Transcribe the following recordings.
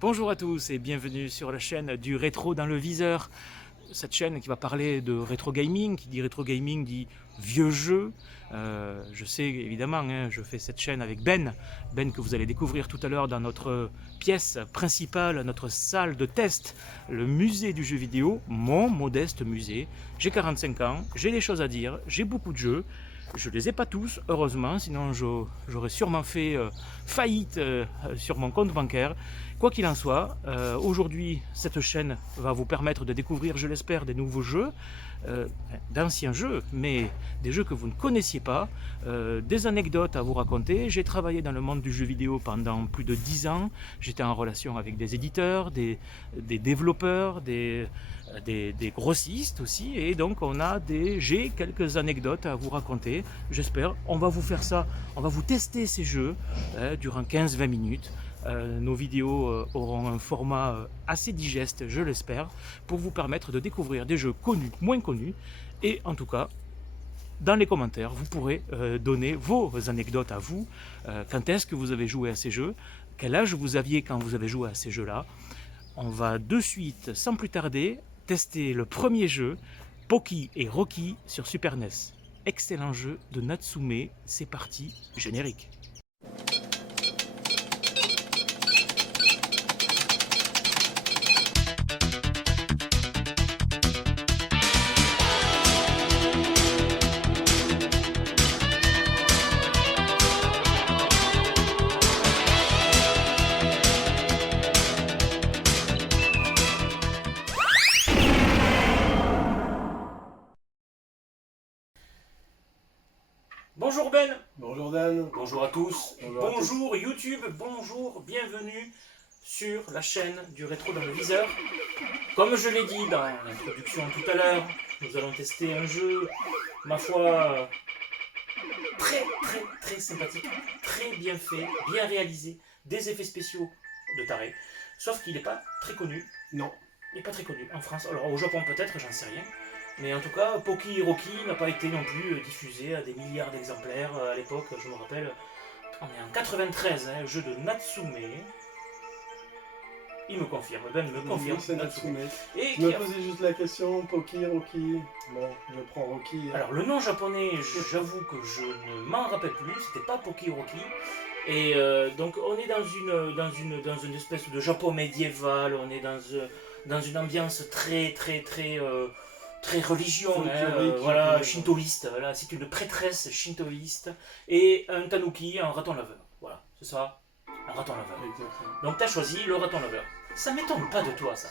Bonjour à tous et bienvenue sur la chaîne du rétro dans le viseur. Cette chaîne qui va parler de rétro gaming, qui dit rétro gaming dit vieux jeux. Je sais évidemment, je fais cette chaîne avec Ben que vous allez découvrir tout à l'heure dans notre pièce principale, notre salle de test, le musée du jeu vidéo, mon modeste musée. J'ai 45 ans, j'ai des choses à dire, j'ai beaucoup de jeux. Je ne les ai pas tous, heureusement, sinon j'aurais sûrement fait faillite sur mon compte bancaire. Quoi qu'il en soit, aujourd'hui, cette chaîne va vous permettre de découvrir, je l'espère, des nouveaux jeux, d'anciens jeux, mais des jeux que vous ne connaissiez pas, des anecdotes à vous raconter. J'ai travaillé dans le monde du jeu vidéo pendant plus de 10 ans. J'étais en relation avec des éditeurs, des développeurs, des grossistes aussi, et donc j'ai quelques anecdotes à vous raconter, j'espère. On va vous faire ça, on va vous tester ces jeux durant 15-20 minutes. Nos vidéos auront un format assez digeste, je l'espère, pour vous permettre de découvrir des jeux connus, moins connus, et en tout cas, dans les commentaires, vous pourrez donner vos anecdotes à vous. Quand est-ce que vous avez joué à ces jeux? Quel âge vous aviez quand vous avez joué à ces jeux-là? On va de suite, sans plus tarder, tester le premier jeu, Poki et Rocky sur Super NES. Excellent jeu de Natsume, c'est parti, générique. Bonjour Ben. Bonjour Dan. Bonjour à tous. Bonjour YouTube, bonjour, bienvenue sur la chaîne du rétro dans le viseur. Comme je l'ai dit dans l'introduction tout à l'heure, nous allons tester un jeu, ma foi, très sympathique, très bien fait, bien réalisé, des effets spéciaux de taré. Sauf qu'il n'est pas très connu. Non. Il n'est pas très connu en France. Alors au Japon peut-être, j'en sais rien. Mais en tout cas, Poki Rocky n'a pas été non plus diffusé à des milliards d'exemplaires à l'époque, je me rappelle. On est en 93, jeu de Natsume. Il me confirme, Ben me confirme. Oui, c'est Natsume. Et Je me posais juste la question, Poki, Rocky. Bon, je prends Rocky. Alors le nom japonais, j'avoue que je ne m'en rappelle plus, c'était pas Poki Rocky. Et donc on est dans une espèce de Japon médiéval, on est dans une ambiance très religion, voilà, shintoïste. Voilà, c'est une prêtresse shintoïste et un tanuki, un raton laveur. Voilà, c'est ça, un raton laveur. Exactement. Donc tu as choisi le raton laveur. Ça m'étonne pas de toi, ça.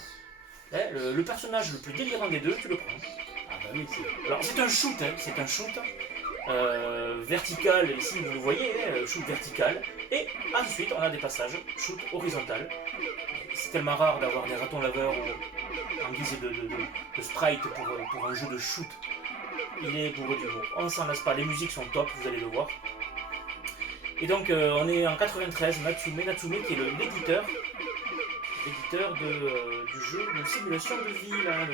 Le personnage le plus délirant des deux, tu le prends. Ah bah oui, c'est... Alors c'est un shoot, c'est un shoot vertical, ici vous le voyez, shoot vertical, et ensuite on a des passages shoot horizontal. C'est tellement rare d'avoir des ratons laveurs en guise de sprite pour un jeu de shoot. Il est bourré d'humour, on ne s'en lasse pas, les musiques sont top, vous allez le voir. Et donc on est en 93, Natsume qui est l'éditeur du jeu de simulation de vie, là,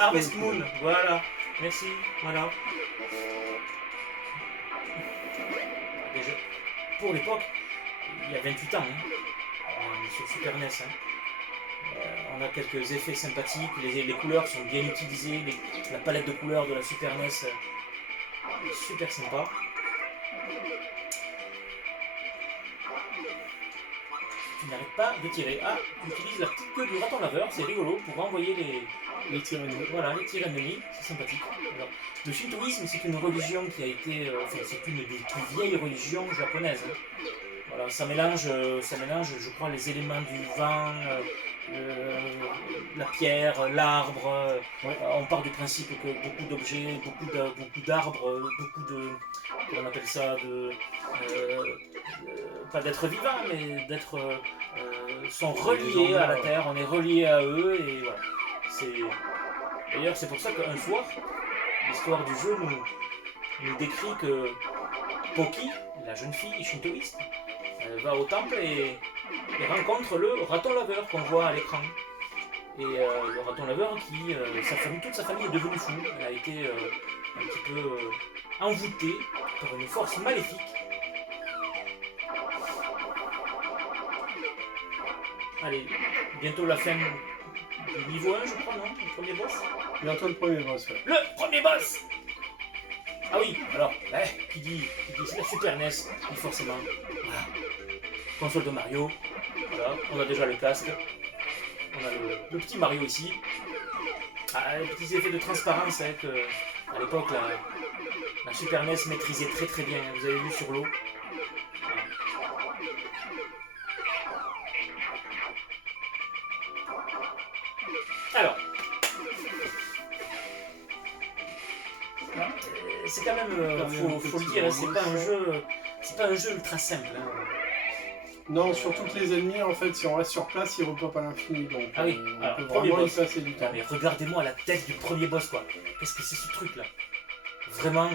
Harvest Moon. Voilà, merci, voilà. Déjà, pour l'époque, il y a 28 ans, sur Super NES. On a quelques effets sympathiques, les couleurs sont bien utilisées, la palette de couleurs de la Super NES est super sympa. Tu n'arrêtes pas de tirer. Ah, tu utilises la petite queue du raton laveur, c'est rigolo pour envoyer les tirs ennemis. Voilà, les tirs ennemis, c'est sympathique. Alors, le shintoïsme, c'est une religion qui a été, c'est une des plus vieilles religions japonaises. Voilà, ça mélange, je crois, les éléments du vent, la pierre, l'arbre. On part du principe que beaucoup d'objets, beaucoup d'arbres, beaucoup de, on appelle ça, pas d'être vivant, mais d'être sont reliés à la terre. On est reliés à eux et voilà. D'ailleurs, c'est pour ça qu'un soir, l'histoire du jeu nous décrit que Poki, la jeune fille shintoïste, va au temple et rencontre le raton laveur qu'on voit à l'écran. Et le raton laveur toute sa famille est devenue fou. Elle a été un petit peu envoûtée par une force maléfique. Allez, bientôt la fin du niveau 1, je crois, non? Le premier boss? Bientôt le premier boss, ouais. Le premier boss! Ah oui, alors, qui dit c'est la Super NES, dit forcément, voilà, console de Mario, voilà, on a déjà le casque, on a le petit Mario ici, les petits effets de transparence, hein, que à l'époque la Super NES maîtrisait très très bien, hein, vous avez vu sur l'eau. Voilà. Alors, c'est quand même, faut le dire, c'est pas un jeu ultra simple. Hein. Non, surtout que les ennemis, en fait, si on reste sur place, ils repopent à l'infini. Donc, ah oui, on peut vraiment y passer du temps. Ah, mais regardez-moi la tête du premier boss, quoi. Qu'est-ce que c'est ce truc-là? Vraiment,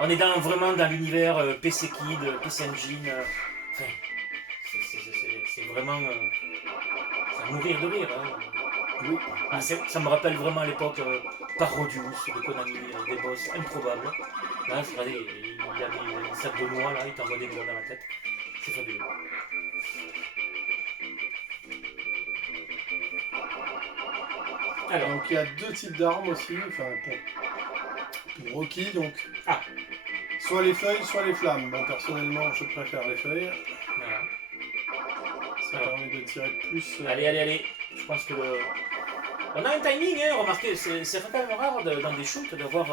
on est vraiment dans l'univers PC Kid, PC Engine. Enfin, c'est vraiment à mourir de rire. Hein. Oui. Ah, ça me rappelle vraiment à l'époque Parodius de Konami, des boss improbables. Là, regardez, il y a des sacs de noix, là, il t'envoie des noix dans la tête. C'est fabuleux. Alors, donc il y a deux types d'armes aussi, enfin pour Rocky, donc soit les feuilles, soit les flammes. Bon, personnellement, je préfère les feuilles. Voilà. Ça permet de tirer plus. Allez, je pense que on a un timing, hein, remarquez, c'est quand même rare dans des shoots d'avoir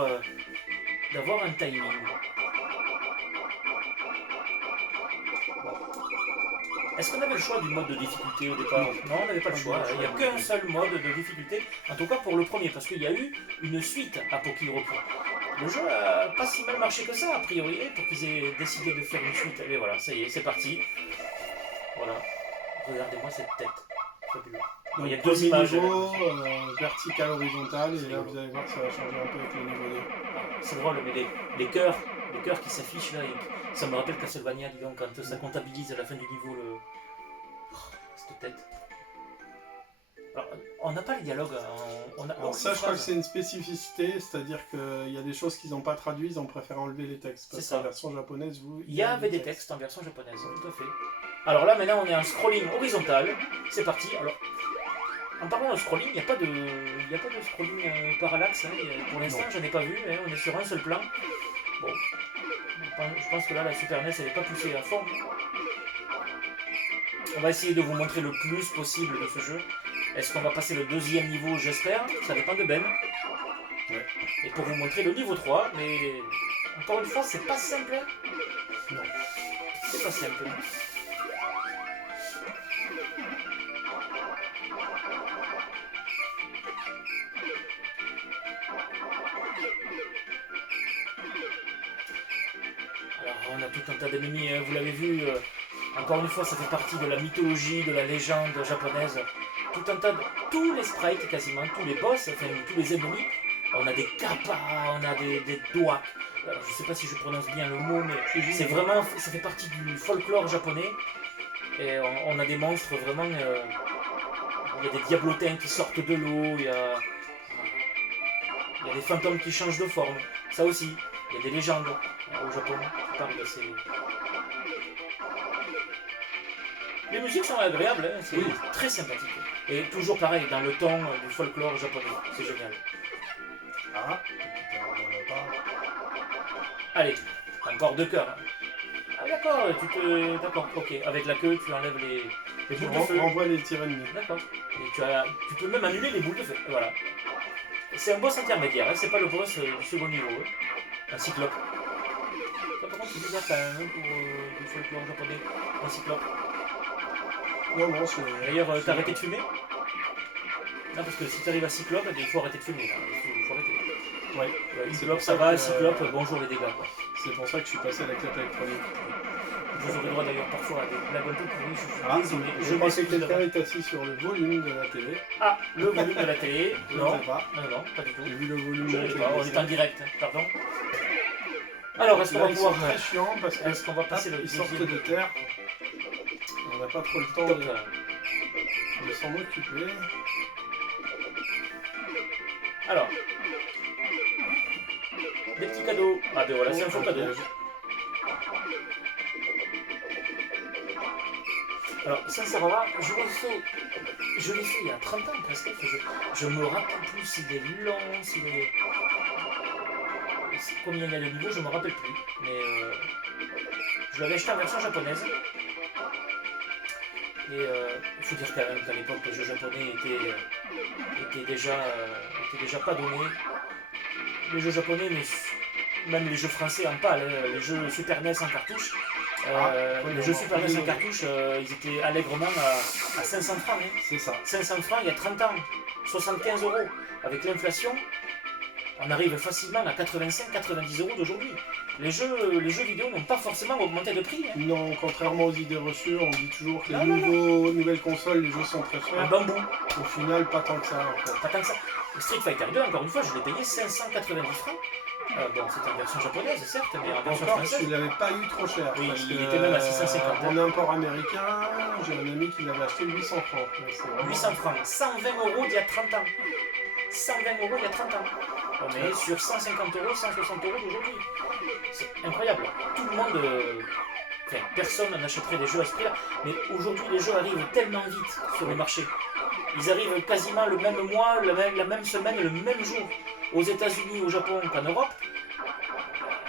un timing. Est-ce qu'on avait le choix du mode de difficulté au départ? Non, on n'avait pas le choix. Il n'y a qu'un seul mode de difficulté, en tout cas pour le premier, parce qu'il y a eu une suite à Poki Rocky. Le jeu n'a pas si mal marché que ça, a priori, pour qu'ils aient décidé de faire une suite. Et voilà, ça y est, c'est parti. Voilà. Regardez-moi cette tête. Fabuleux. Donc, il y a deux images. Niveau, vertical, horizontal, et là vous allez voir que ça va changer un peu avec le niveau 2. C'est drôle, mais les cœurs qui s'affichent là, ça me rappelle Castlevania, dis donc, quand ça comptabilise à la fin du niveau cette tête. Alors, on n'a pas les dialogues. Alors ça, je crois que c'est une spécificité, c'est-à-dire qu'il y a des choses qu'ils n'ont pas traduites, ils ont préféré enlever les textes. Parce qu'en version japonaise, il y avait des textes en version japonaise, tout à fait. Alors là, maintenant, on est en scrolling horizontal. C'est parti. Alors, en parlant de scrolling, il n'y a pas de scrolling parallaxe. Hein. Pour l'instant, je n'en ai pas vu. Hein. On est sur un seul plan. Bon, je pense que là, la Super NES, elle n'est pas poussée à fond. On va essayer de vous montrer le plus possible de ce jeu. Est-ce qu'on va passer le deuxième niveau? J'espère. Ça dépend de Ben. Ouais. Et pour vous montrer le niveau 3, mais encore une fois, c'est pas simple. Non. C'est pas simple. Alors, on a tout un tas d'ennemis, hein. Vous l'avez vu. Encore une fois, ça fait partie de la mythologie, de la légende japonaise. Tout un tas de... Tous les sprites, quasiment, tous les boss, enfin tous les ennemis, on a des kappas, on a des doigts. Je ne sais pas si je prononce bien le mot, mais c'est vraiment... Ça fait partie du folklore japonais. Et on a des monstres vraiment... il y a des diablotins qui sortent de l'eau, il y a des fantômes qui changent de forme. Ça aussi, il y a des légendes au Japon qui parlent de ces... Les musiques sont agréables, hein, c'est très sympathique. Et toujours pareil, dans le ton du folklore japonais. C'est génial. Ah, allez, encore deux cœurs. Ah d'accord, d'accord, ok. Avec la queue, tu enlèves les boules de feu. On renvoie les tirs ennemis. D'accord. Et tu peux même annuler les boules de feu. Voilà. C'est un boss intermédiaire, hein, c'est pas le boss du second niveau. Hein. Un cyclope. Ça, par contre, c'est bizarre quand même pour du folklore japonais. Un cyclope. Non, c'est... D'ailleurs, t'as arrêté de fumer? Non, parce que si t'arrives à Cyclope, il faut arrêter de fumer. Là. Il faut arrêter. Ouais, Cyclope, ça va, Cyclope, bonjour les dégâts. Quoi. C'est pour ça que je suis passé à la clope électronique. Vous aurez droit d'ailleurs parfois à des blagues un peu pourries, je suis désolé. Je pensais que quelqu'un est assis sur le volume de la télé. Ah, le volume de la télé? Non, pas. Non, pas du tout. J'ai vu le volume de la télé. On est en direct, pardon. Alors, est-ce qu'on va pouvoir... C'est très chiant parce que est-ce qu'on va passer ils sortent de terre. On n'a pas trop le temps de s'en occuper. Alors, des petits cadeaux. Ah ben voilà, c'est un faux cadeau. Alors, sincèrement, je l'ai fait il y a 30 ans presque. Je me rappelle plus s'il est long, s'il est. Combien il y a de niveaux, je me rappelle plus. Mais je l'avais acheté en version japonaise. Et il faut dire quand même qu'à l'époque, les jeux japonais étaient déjà pas donnés. Les jeux japonais, mais même les jeux français en pâle, les jeux Super NES en cartouche. Les jeux Super NES en cartouche, ils étaient allègrement à 500 francs. Hein. C'est ça. 500 francs il y a 30 ans. 75 €. Avec l'inflation, on arrive facilement à 85-90 € d'aujourd'hui. Les jeux vidéo n'ont pas forcément augmenté de prix. Hein. Non, contrairement aux idées reçues, on dit toujours que les nouvelles consoles, les jeux sont très chers. Un bambou. Au final, pas tant que ça. En fait. Pas tant que ça. Street Fighter 2, encore une fois, je l'ai payé 590 francs. Bon, c'était en version japonaise, certes, mais en version française. Tu l'avais pas eu trop cher. Oui, parce il était même à 650. En import américain, j'ai un ami qui l'avait acheté 800 francs. Vraiment... 800 francs, 120 € il y a 30 ans. 120 € il y a 30 ans. On est sur 150 €, 160 € d'aujourd'hui. C'est incroyable. Tout le monde. Enfin, personne n'achèterait des jeux à ce prix-là. Mais aujourd'hui, les jeux arrivent tellement vite sur le marché. Ils arrivent quasiment le même mois, la même semaine, le même jour. Aux États-Unis, au Japon qu'en Europe.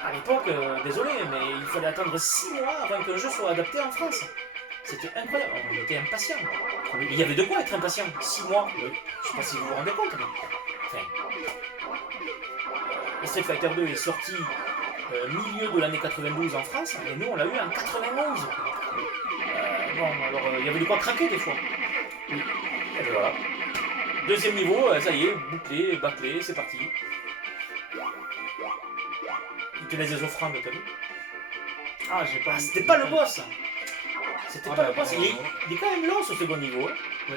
À l'époque, désolé, mais il fallait attendre 6 mois avant qu'un jeu soit adapté en France. C'était incroyable, on était impatients. Il y avait de quoi être impatient. 6 mois, je ne sais pas si vous vous rendez compte, mais. Enfin. Street Fighter 2 est sorti milieu de l'année 92 en France, et nous on l'a eu en 91. Bon, alors il y avait de quoi craquer des fois. Et bien voilà. Deuxième niveau, ça y est, bouclé, bâclé, c'est parti. Il te laisse des offrandes, t'as vu? Ah, j'ai pas. C'était pas le boss. C'était pas le boss. Il est quand même long ce second niveau. Hein. Oui.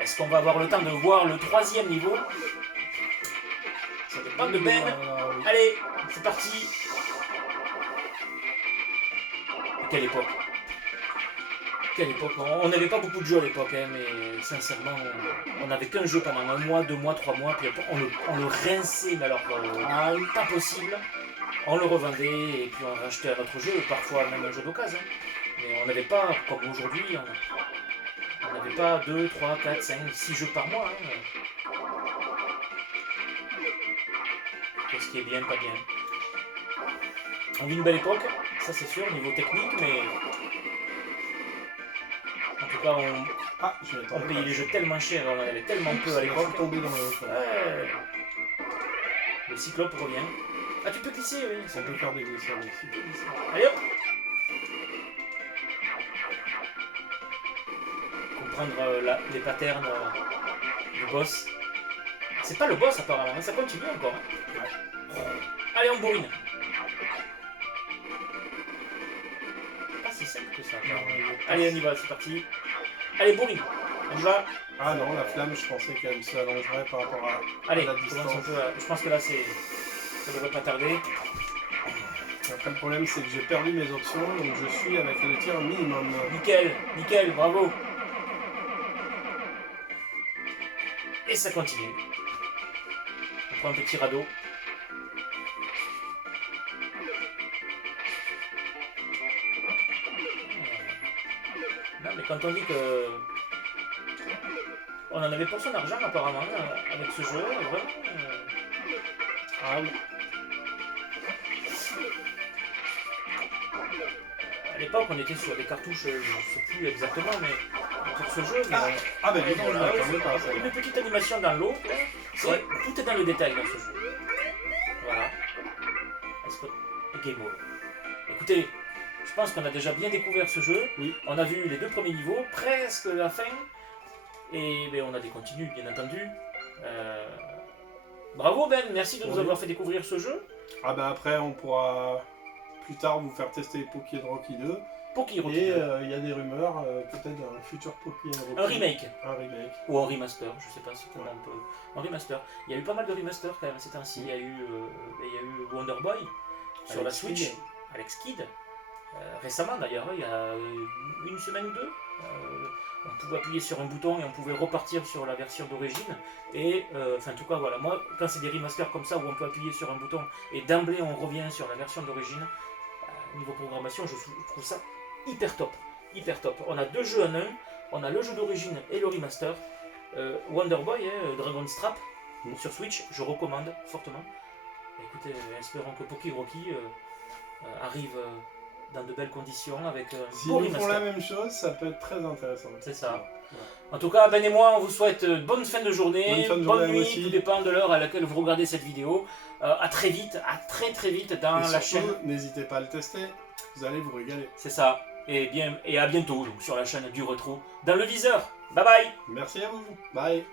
Est-ce qu'on va avoir le temps de voir le troisième niveau? Ça dépend de Ben. Oui. Allez, c'est parti. Quelle époque? Quelle époque? On n'avait pas beaucoup de jeux à l'époque, hein, mais sincèrement, on n'avait qu'un jeu pendant 1 mois, 2 mois, 3 mois, puis après, on le rinçait, mais alors pas possible. On le revendait et puis on rachetait un autre jeu, parfois même un jeu d'occasion. Mais on n'avait pas, comme aujourd'hui, on n'avait pas 2, 3, 4, 5, 6 jeux par mois. Hein. Qu'est-ce qui est bien, pas bien. On vit une belle époque, ça c'est sûr, niveau technique, mais en tout cas on payait les jeux tellement chers, on en avait tellement peu à l'époque. Le cyclope revient. Ah, tu peux glisser, oui. On peut faire des glissades ici. Allez hop. Comprendre les patterns du boss. C'est pas le boss apparemment, ça continue encore. Hein. Ouais. Allez, on bourrine. Pas si simple que ça. Allez, on y va, c'est parti. Allez, bourrine. On y va. Ah non, la flamme, je pensais qu'elle s'allongerait par rapport à allez, la distance. Je pense que là, ça devrait pas tarder. Après, le problème, c'est que j'ai perdu mes options, donc je suis avec le tir minimum. Nickel, nickel, bravo. Et ça continue. On prend un petit radeau. Non, mais quand on dit que on en avait pour son argent apparemment avec ce jeu, vraiment. Ah oui. À l'époque, on était sur des cartouches, je ne sais plus exactement, mais pour ce jeu. Ben dis donc, je m'attendais pas à ça. Une petite animation dans l'eau. Ouais. Tout est dans le détail dans ce jeu. Voilà. Game over. Écoutez, je pense qu'on a déjà bien découvert ce jeu. Oui. On a vu les 2 premiers niveaux, presque la fin. Et ben, on a des continues, bien entendu. Bravo Ben, merci de nous avoir fait découvrir ce jeu. Ah ben après, on pourra plus tard vous faire tester Pokémon Rocky 2. Pokémon Et il y a des rumeurs, peut-être d'un futur Pokémon Rocky. Un remake. Un remake. Ou un remaster, je sais pas si comment on peut. Un remaster. Il y a eu pas mal de remasters quand même ces temps-ci. Il y a eu Wonder Boy sur la Switch, Alex Kidd. Récemment d'ailleurs, il y a 1 semaine ou 2. On pouvait appuyer sur un bouton et on pouvait repartir sur la version d'origine. Et en tout cas, voilà, moi, quand c'est des remasters comme ça où on peut appuyer sur un bouton et d'emblée on revient sur la version d'origine, niveau programmation, je trouve ça hyper top. hyper top. On a 2 jeux en un, on a le jeu d'origine et le remaster. Wonder Boy, Dragon's Trap, sur Switch, je recommande fortement. Écoutez, espérons que Poki Rocky arrive dans de belles conditions avec Si beau nous font remaster. la même chose, ça peut être très intéressant. C'est ça. Ouais. En tout cas, Ben et moi, on vous souhaite bonne fin de journée, Bonne fin de journée nuit, aussi. tout dépend de l'heure à laquelle vous regardez cette vidéo. À très vite, à très vite dans Et la surtout, chaîne. n'hésitez pas à le tester, vous allez vous régaler. C'est ça. Et à bientôt donc, sur la chaîne du Rétro dans le viseur. Bye bye. Merci à vous. Bye.